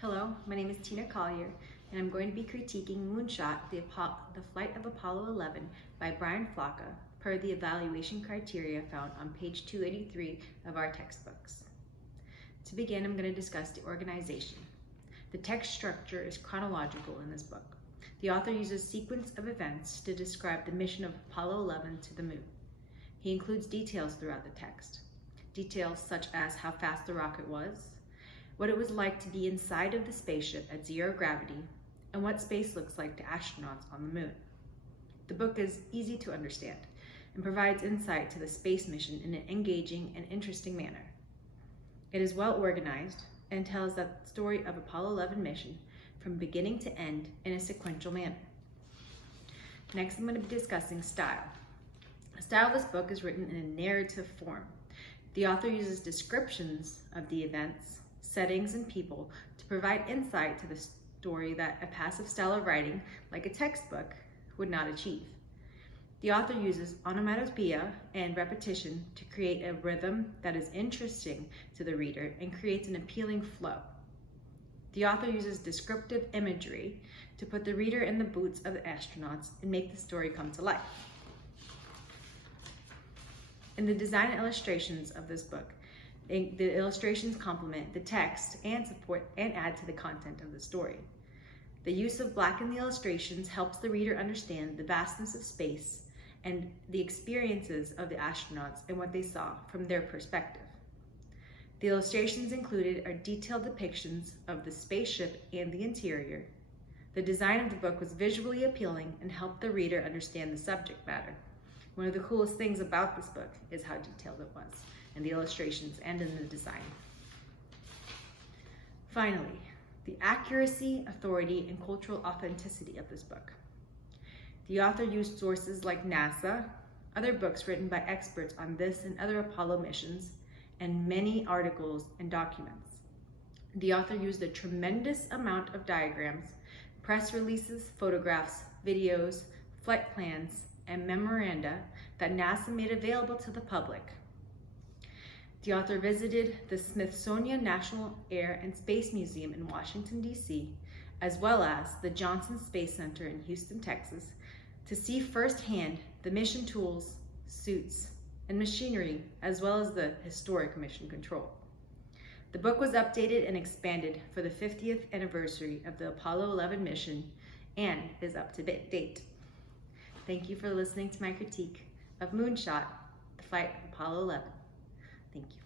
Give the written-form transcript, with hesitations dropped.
Hello, my name is Tina Collier, and I'm going to be critiquing Moonshot, the Flight of Apollo 11 by Brian Floca, per the evaluation criteria found on page 283 of our textbooks. To begin, I'm going to discuss the organization. The text structure is chronological in this book. The author uses a sequence of events to describe the mission of Apollo 11 to the moon. He includes details throughout the text. Details such as how fast the rocket was, what it was like to be inside of the spaceship at zero gravity, and what space looks like to astronauts on the moon. The book is easy to understand and provides insight to the space mission in an engaging and interesting manner. It is well organized and tells the story of Apollo 11 mission from beginning to end in a sequential manner. Next, I'm going to be discussing style. The style of this book is written in a narrative form. The author uses descriptions of the events, settings, and people to provide insight to the story that a passive style of writing, like a textbook, would not achieve. The author uses onomatopoeia and repetition to create a rhythm that is interesting to the reader and creates an appealing flow. The author uses descriptive imagery to put the reader in the boots of the astronauts and make the story come to life. In the design and illustrations of this book, the illustrations complement the text and support and add to the content of the story. The use of black in the illustrations helps the reader understand the vastness of space and the experiences of the astronauts and what they saw from their perspective. The illustrations included are detailed depictions of the spaceship and the interior. The design of the book was visually appealing and helped the reader understand the subject matter. One of the coolest things about this book is how detailed it was in the illustrations and in the design. Finally, the accuracy, authority, and cultural authenticity of this book. The author used sources like NASA, other books written by experts on this and other Apollo missions, and many articles and documents. The author used a tremendous amount of diagrams, press releases, photographs, videos, flight plans, and memoranda that NASA made available to the public. The author visited the Smithsonian National Air and Space Museum in Washington, D.C., as well as the Johnson Space Center in Houston, Texas, to see firsthand the mission tools, suits, and machinery, as well as the historic mission control. The book was updated and expanded for the 50th anniversary of the Apollo 11 mission and is up to date. Thank you for listening to my critique of Moonshot, the Flight of Apollo 11. Thank you.